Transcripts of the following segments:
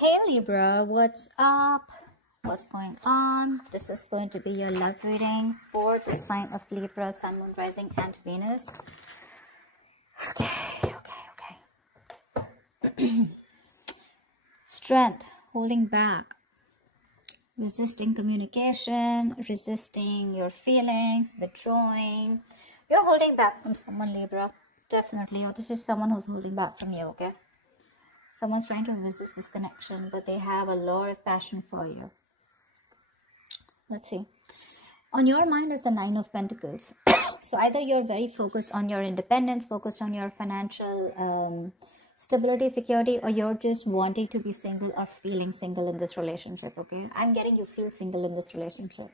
Hey Libra, what's up? What's going on? This is going to be your love reading for the sign of Libra, Sun, Moon, Rising, and Venus. Okay. Strength, holding back, resisting communication, resisting your feelings, withdrawing. You're holding back from someone, Libra. Definitely. Or this is someone who's holding back from you, okay? Someone's trying to resist this connection, but they have a lot of passion for you. Let's see. On your mind is the Nine of Pentacles. So either you're very focused on your independence, focused on your financial stability, security, or you're just wanting to be single or feeling single in this relationship, okay? I'm getting you feel single in this relationship.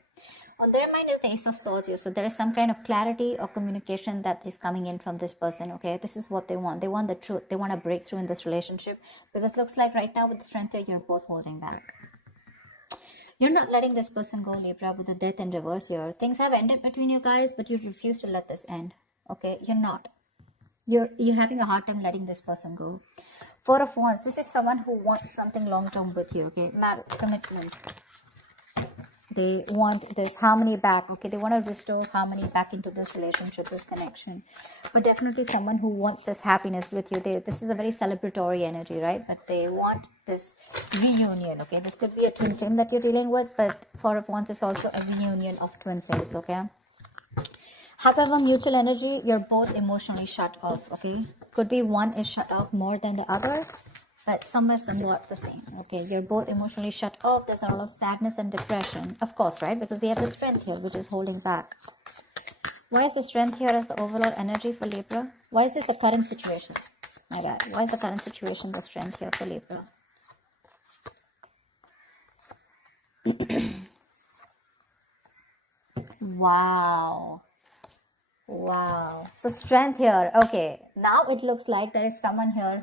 On their mind is the Ace of Swords here. So there is some kind of clarity or communication that is coming in from this person, okay? This is what they want. They want the truth. They want a breakthrough in this relationship. Because looks like right now with the Strength here, you're both holding back. You're not letting this person go, Libra, with the Death in reverse here. Things have ended between you guys, but you refuse to let this end, okay? You're not. You're having a hard time letting this person go. Four of Wands. This is someone who wants something long-term with you, okay? Marriage, commitment. They want this harmony back, okay? They want to restore harmony back into this relationship, this connection. But definitely someone who wants this happiness with you. This is a very celebratory energy, right? But they want this reunion, okay? This could be a twin flame that you're dealing with, but Four of Wands is also a reunion of twin flames, okay? However, mutual energy, you're both emotionally shut off, okay? Could be one is shut off more than the other, but somewhat the same, okay? You're both emotionally shut off. There's a lot of sadness and depression, of course, right? Because we have the Strength here, which is holding back. Why is the Strength here as the overall energy for Libra? Why is this the current situation? My bad. Why is the current situation the Strength here for Libra? Wow. So Strength here. Okay, now it looks like there is someone here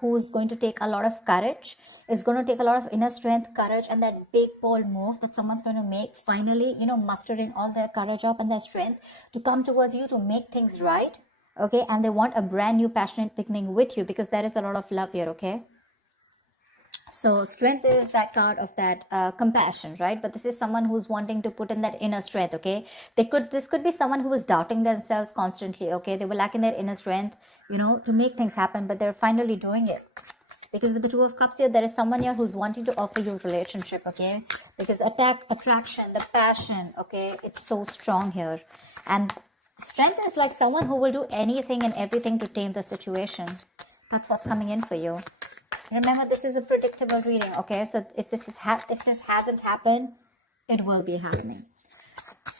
who's going to take a lot of courage. It's going to take a lot of inner strength, courage, and that big bold move that someone's going to make, finally, you know, mustering all their courage up and their strength to come towards you to make things right, okay? And they want a brand new passionate beginning with you because there is a lot of love here, okay? So Strength is that card of that compassion, right? But this is someone who's wanting to put in that inner strength, okay? This could be someone who is doubting themselves constantly, okay? They were lacking their inner strength, you know, to make things happen, but they're finally doing it. Because with the Two of Cups here, there is someone here who's wanting to offer you a relationship, okay? Because attraction, the passion, okay? It's so strong here. And Strength is like someone who will do anything and everything to tame the situation. That's what's coming in for you. Remember, this is a predictable reading, okay? So if this hasn't happened, it will be happening.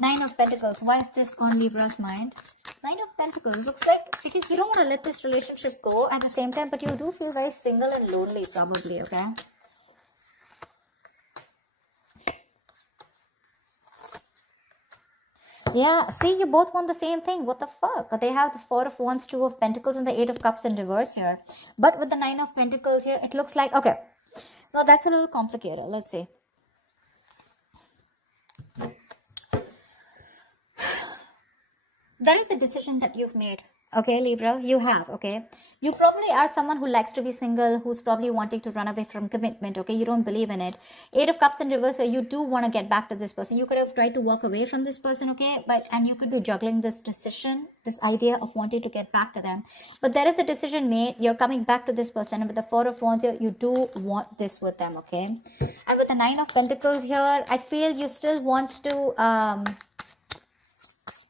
Nine of Pentacles. Why is this on Libra's mind? Nine of Pentacles. Looks like because you don't want to let this relationship go at the same time, but you do feel very single and lonely probably, okay? Yeah, see, you both want the same thing. What the fuck? They have the Four of Wands, Two of Pentacles, and the Eight of Cups in reverse here. But with the Nine of Pentacles here, it looks like, okay, no, that's a little complicated. Let's see. That is the decision that you've made. Okay, Libra, you have, okay? You probably are someone who likes to be single, who's probably wanting to run away from commitment, okay? You don't believe in it. Eight of Cups in reverse, so you do want to get back to this person. You could have tried to walk away from this person, okay? And you could be juggling this decision, this idea of wanting to get back to them. But there is a decision made. You're coming back to this person. And with the Four of Wands here, you do want this with them, okay? And with the Nine of Pentacles here, I feel you still want to...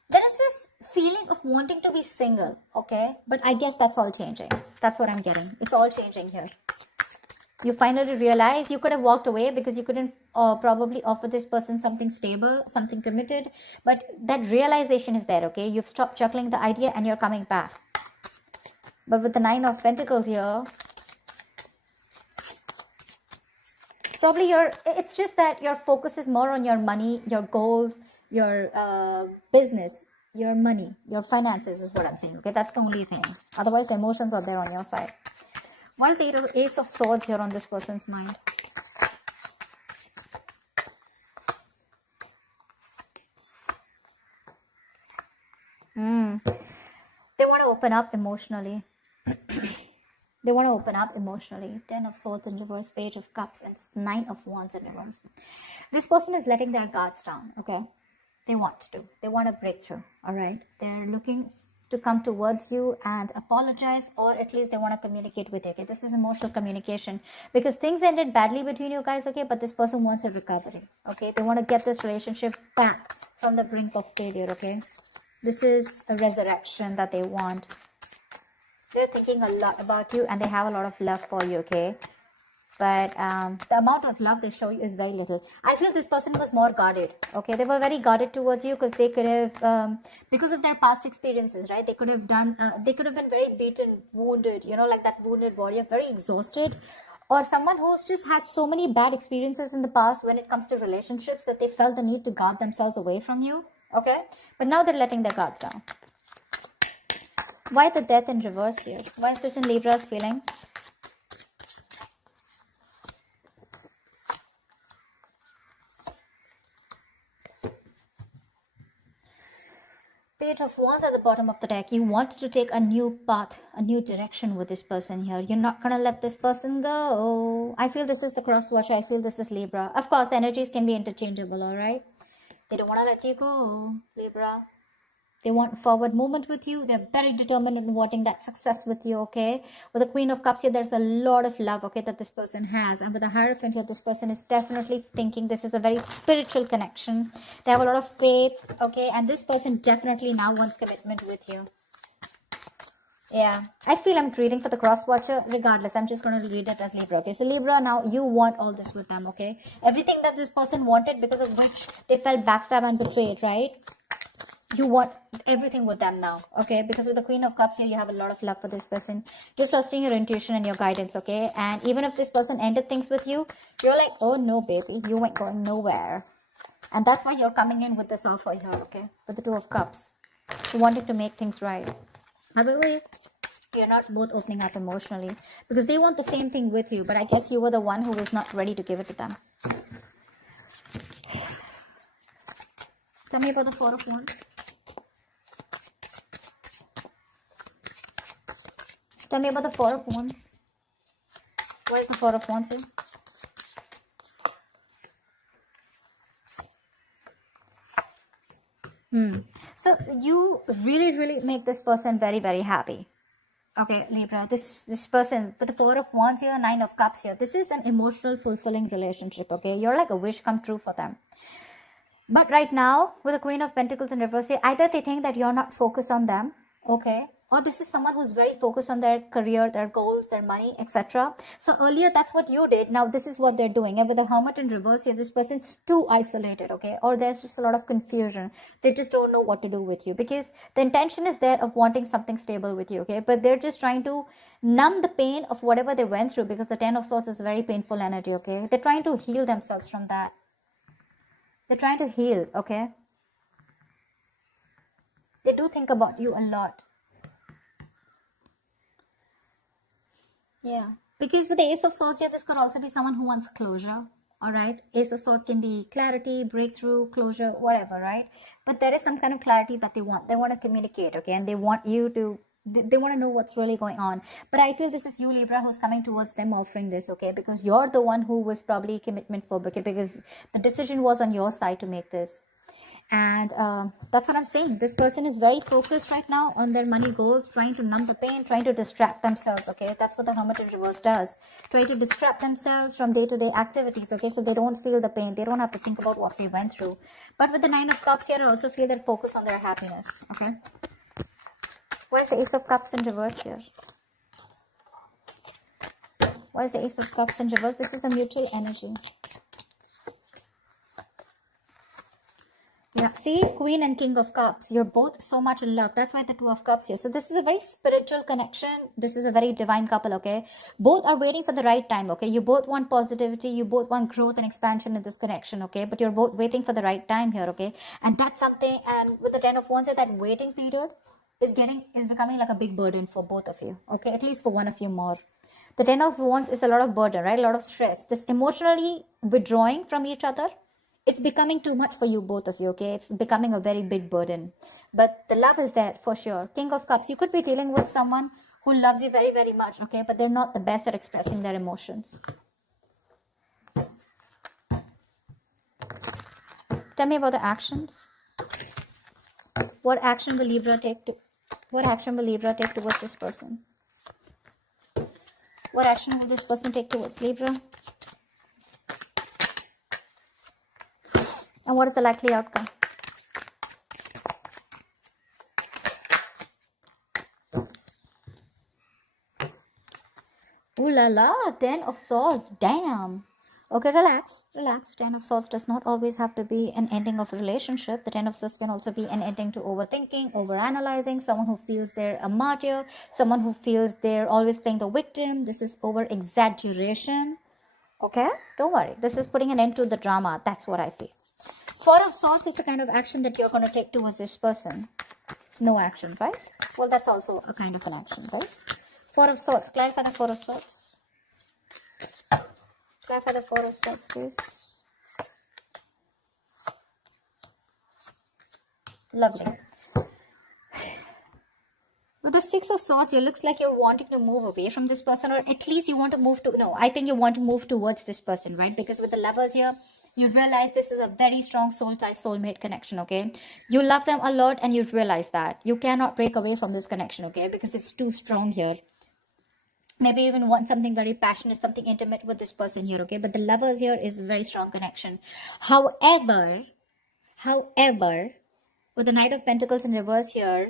there is this feeling of wanting to be single, okay? But I guess that's all changing. That's what I'm getting. It's all changing here. You finally realize you could have walked away because you couldn't probably offer this person something stable, something committed. But that realization is there, okay? You've stopped juggling the idea and you're coming back. But with the Nine of Pentacles here, probably it's just that your focus is more on your money, your goals, your business, your money, your finances is what I'm saying, okay? That's the only thing. Otherwise, the emotions are there on your side. Why is the Ace of Swords here on this person's mind? They want to open up emotionally. They They want to open up emotionally. 10 of Swords in reverse, Page of Cups, and 9 of Wands in reverse. This person is letting their guards down, okay? They want to. They want a breakthrough, all right? They're looking to come towards you and apologize, or at least they want to communicate with you, okay? This is emotional communication because things ended badly between you guys, okay? But this person wants a recovery, okay? They want to get this relationship back from the brink of failure, okay? This is a resurrection that they want. They're thinking a lot about you and they have a lot of love for you, okay? But the amount of love they show you is very little. I feel this person was more guarded, okay? They were very guarded towards you because they could have, because of their past experiences, right? They could have done, they could have been very beaten, wounded, you know, like that wounded warrior, very exhausted. Or someone who's just had so many bad experiences in the past when it comes to relationships that they felt the need to guard themselves away from you, okay? But now they're letting their guards down. Why the Death in reverse here? Why is this in Libra's feelings? Page of Wands at the bottom of the deck. You want to take a new path, a new direction with this person here. You're not going to let this person go. I feel this is the cross watcher. I feel this is Libra. Of course, the energies can be interchangeable, all right? They don't want to let you go, Libra. They want forward movement with you. They're very determined in wanting that success with you, okay? With the Queen of Cups here, there's a lot of love, okay, that this person has. And with the Hierophant here, this person is definitely thinking this is a very spiritual connection. They have a lot of faith, okay? And this person definitely now wants commitment with you. Yeah, I feel I'm reading for the cross watcher. Regardless, I'm just going to read it as Libra, okay? So Libra, now you want all this with them, okay? Everything that this person wanted because of which they felt backstabbed and betrayed, right? You want everything with them now, okay? Because with the Queen of Cups here, you have a lot of love for this person. You're trusting your intuition and your guidance, okay? And even if this person ended things with you, you're like, oh no, baby, you ain't going nowhere. And that's why you're coming in with this offer here, okay? With the Two of Cups. You wanted to make things right. However, you're not both opening up emotionally because they want the same thing with you, but I guess you were the one who was not ready to give it to them. Tell me about the Four of Wands. Tell me about the Four of Wands. Where's the Four of Wands here? So you really make this person very happy. Okay, Libra, this person with the Four of Wands here, Nine of Cups here. This is an emotional fulfilling relationship, okay? You're like a wish come true for them. But right now, with the Queen of Pentacles in reverse here, either they think that you're not focused on them, okay? Or this is someone who's very focused on their career, their goals, their money, etc. So earlier, that's what you did. Now, this is what they're doing. And with the Hermit in reverse here, this person's too isolated, okay? Or there's just a lot of confusion. They just don't know what to do with you. Because the intention is there of wanting something stable with you, okay? But they're just trying to numb the pain of whatever they went through. Because the Ten of Swords is a very painful energy, okay? They're trying to heal themselves from that. They're trying to heal, okay? They do think about you a lot. Yeah, because with the Ace of Swords here, this could also be someone who wants closure, all right? Ace of Swords can be clarity, breakthrough, closure, whatever, right? But there is some kind of clarity that they want. They want to communicate, okay? And they want you to, they want to know what's really going on. But I feel this is you, Libra, who's coming towards them offering this, okay? Because you're the one who was probably commitment phobic, okay? Because the decision was on your side to make this. And that's what I'm saying. This person is very focused right now on their money goals, trying to numb the pain, trying to distract themselves, okay? That's what the Hermit in reverse does. Try to distract themselves from day-to-day activities, okay? So they don't feel the pain. They don't have to think about what they went through. But with the Nine of Cups here, I also feel their focus on their happiness, okay? Why is the Ace of Cups in reverse here? Why is the Ace of Cups in reverse? This is the mutual energy. Yeah, see, Queen and King of Cups, you're both so much in love. That's why the Two of Cups here. So this is a very spiritual connection. This is a very divine couple, okay? Both are waiting for the right time, okay? You both want positivity. You both want growth and expansion in this connection, okay? But you're both waiting for the right time here, okay? And that's something, and with the Ten of Wands here, that waiting period is becoming like a big burden for both of you, okay? At least for one of you more. The Ten of Wands is a lot of burden, right? A lot of stress. This emotionally withdrawing from each other, it's becoming too much for you, both of you, okay? It's becoming a very big burden. But the love is there for sure. King of Cups, you could be dealing with someone who loves you very, very much, okay? But they're not the best at expressing their emotions. Tell me about the actions. What action will Libra take towards this person? What action will this person take towards Libra? And what is the likely outcome? Ooh la la, 10 of Swords, damn. Okay, relax. Relax. 10 of Swords does not always have to be an ending of a relationship. The 10 of Swords can also be an ending to overthinking, overanalyzing, someone who feels they're a martyr, someone who feels they're always playing the victim. This is over-exaggeration. Okay? Don't worry. This is putting an end to the drama. That's what I feel. 4 of Swords is the kind of action that you're going to take towards this person. No action, right? Well, that's also a kind of an action, right? 4 of Swords. Clarify the 4 of Swords. Clarify the 4 of Swords, please. Lovely. With the 6 of Swords, it looks like you're wanting to move away from this person, or at least you want to move to, no, I think you want to move towards this person, right? Because with the Lovers here, you realize this is a very strong soul tie, soulmate connection, okay? You love them a lot and you realize that. You cannot break away from this connection, okay? Because it's too strong here. Maybe even want something very passionate, something intimate with this person here, okay? But the Lovers here is a very strong connection. However, with the Knight of Pentacles in reverse here,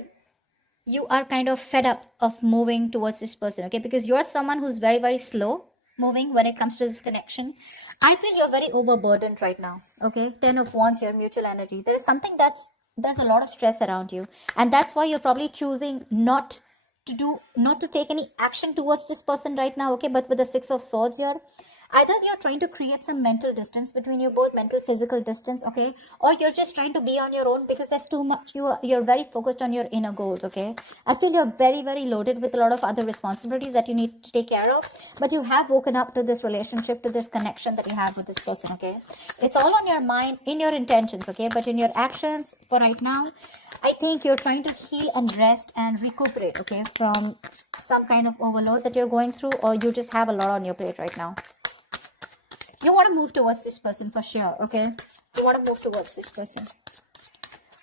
you are kind of fed up of moving towards this person, okay? Because you're someone who's very, very slow moving when it comes to this connection. I feel you're very overburdened right now, okay? 10 of Wands here, mutual energy. There is something there's a lot of stress around you. And that's why you're probably choosing not to take any action towards this person right now, okay? But with the 6 of Swords here, either you're trying to create some mental distance between you both, mental, physical distance, okay? Or you're just trying to be on your own because there's too much, you're very focused on your inner goals, okay? I feel you're very, very loaded with a lot of other responsibilities that you need to take care of, but you have woken up to this relationship, to this connection that you have with this person, okay? It's all on your mind, in your intentions, okay? But in your actions, for right now, I think you're trying to heal and rest and recuperate, okay? From some kind of overload that you're going through, or you just have a lot on your plate right now. You want to move towards this person for sure, okay? You want to move towards this person.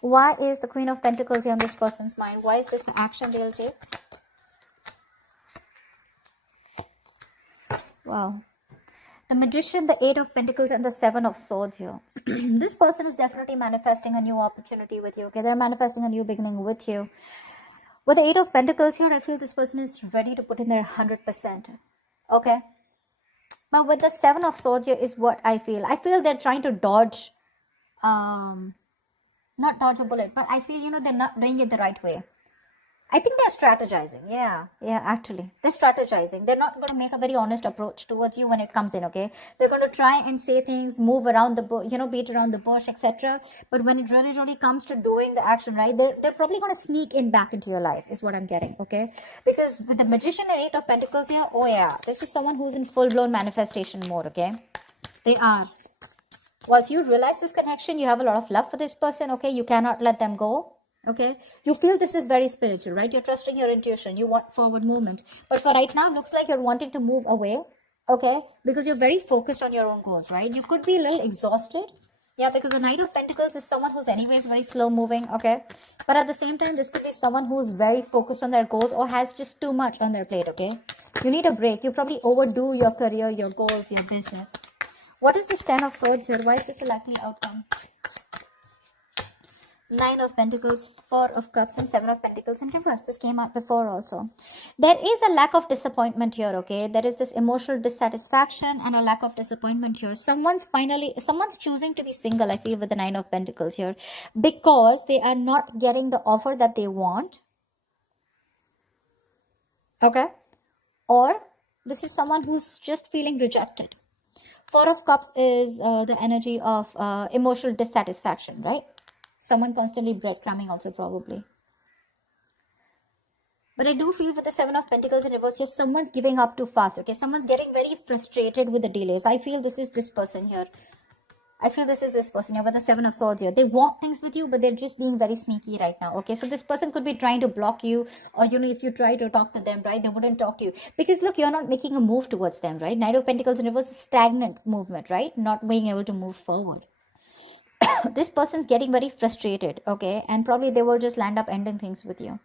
Why is the Queen of Pentacles here on this person's mind? Why is this the action they'll take? Wow. The Magician, the 8 of Pentacles, and the 7 of Swords here. This person is definitely manifesting a new opportunity with you, okay? They're manifesting a new beginning with you. With the 8 of Pentacles here, I feel this person is ready to put in their 100%, okay? But with the 7 of Swords here is what I feel. I feel they're trying to dodge, not dodge a bullet, but I feel, they're not doing it the right way. I think they're strategizing. Yeah, actually. They're strategizing. They're not going to make a very honest approach towards you when it comes in, okay? They're going to try and say things, move around the bush, beat around the bush, etc. But when it really, really comes to doing the action, right, they're probably going to sneak in back into your life, is what I'm getting, okay? Because with the Magician and 8 of Pentacles here, oh yeah, this is someone who's in full-blown manifestation mode, okay? They are. Once you realize this connection, you have a lot of love for this person, okay? You cannot let them go. Okay, you feel this is very spiritual, right? You're trusting your intuition. You want forward movement. But for right now, looks like you're wanting to move away, okay? Because you're very focused on your own goals, right? You could be a little exhausted. Yeah, because the Knight of Pentacles is someone who's anyways very slow moving, okay? But at the same time, this could be someone who's very focused on their goals or has just too much on their plate, okay? You need a break. You probably overdo your career, your goals, your business. What is this 10 of Swords here? Why is this a likely outcome? 9 of Pentacles, 4 of Cups, and 7 of Pentacles in reverse. This came out before also. There is a lack of disappointment here, okay? There is this emotional dissatisfaction and a lack of disappointment here. Someone's choosing to be single, I feel, with the 9 of Pentacles here, because they are not getting the offer that they want, okay? Or this is someone who's just feeling rejected. 4 of Cups is the energy of emotional dissatisfaction, right? Someone constantly breadcrumbing also probably. But I do feel with the 7 of Pentacles in reverse, just someone's giving up too fast, okay? Someone's getting very frustrated with the delays. I feel this is this person here. I feel this is this person here with the 7 of Swords here. They want things with you, but they're just being very sneaky right now. Okay, so this person could be trying to block you, or if you try to talk to them, right, they wouldn't talk to you because look, you're not making a move towards them, right? Knight of Pentacles in reverse is stagnant movement, right? Not being able to move forward. This person's getting very frustrated, okay, and probably they will just land up ending things with you.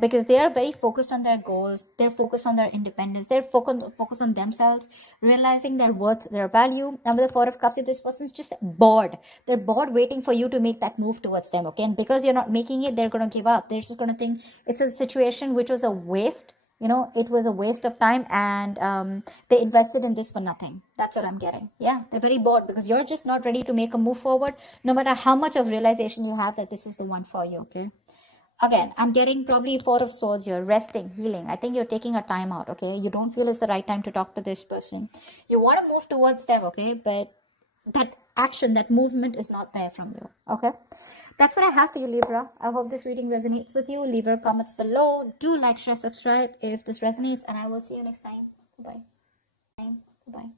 Because they are very focused on their goals. They're focused on their independence. They're focused on themselves, realizing their worth, their value. And with the 4 of Cups, if this person's just bored, they're bored waiting for you to make that move towards them, okay? And because you're not making it, they're going to give up. They're just going to think it's a situation which was a waste. It was a waste of time, and they invested in this for nothing. That's what I'm getting. Yeah, they're very bored because you're just not ready to make a move forward, no matter how much of realization you have that this is the one for you, okay? Again, I'm getting probably 4 of Swords here, resting, healing. I think you're taking a time out, okay? You don't feel it's the right time to talk to this person. You want to move towards them, okay? But that action, that movement is not there from you, okay? That's what I have for you, Libra. I hope this reading resonates with you. Leave your comments below. Do like, share, subscribe if this resonates, and I will see you next time. Bye. Bye.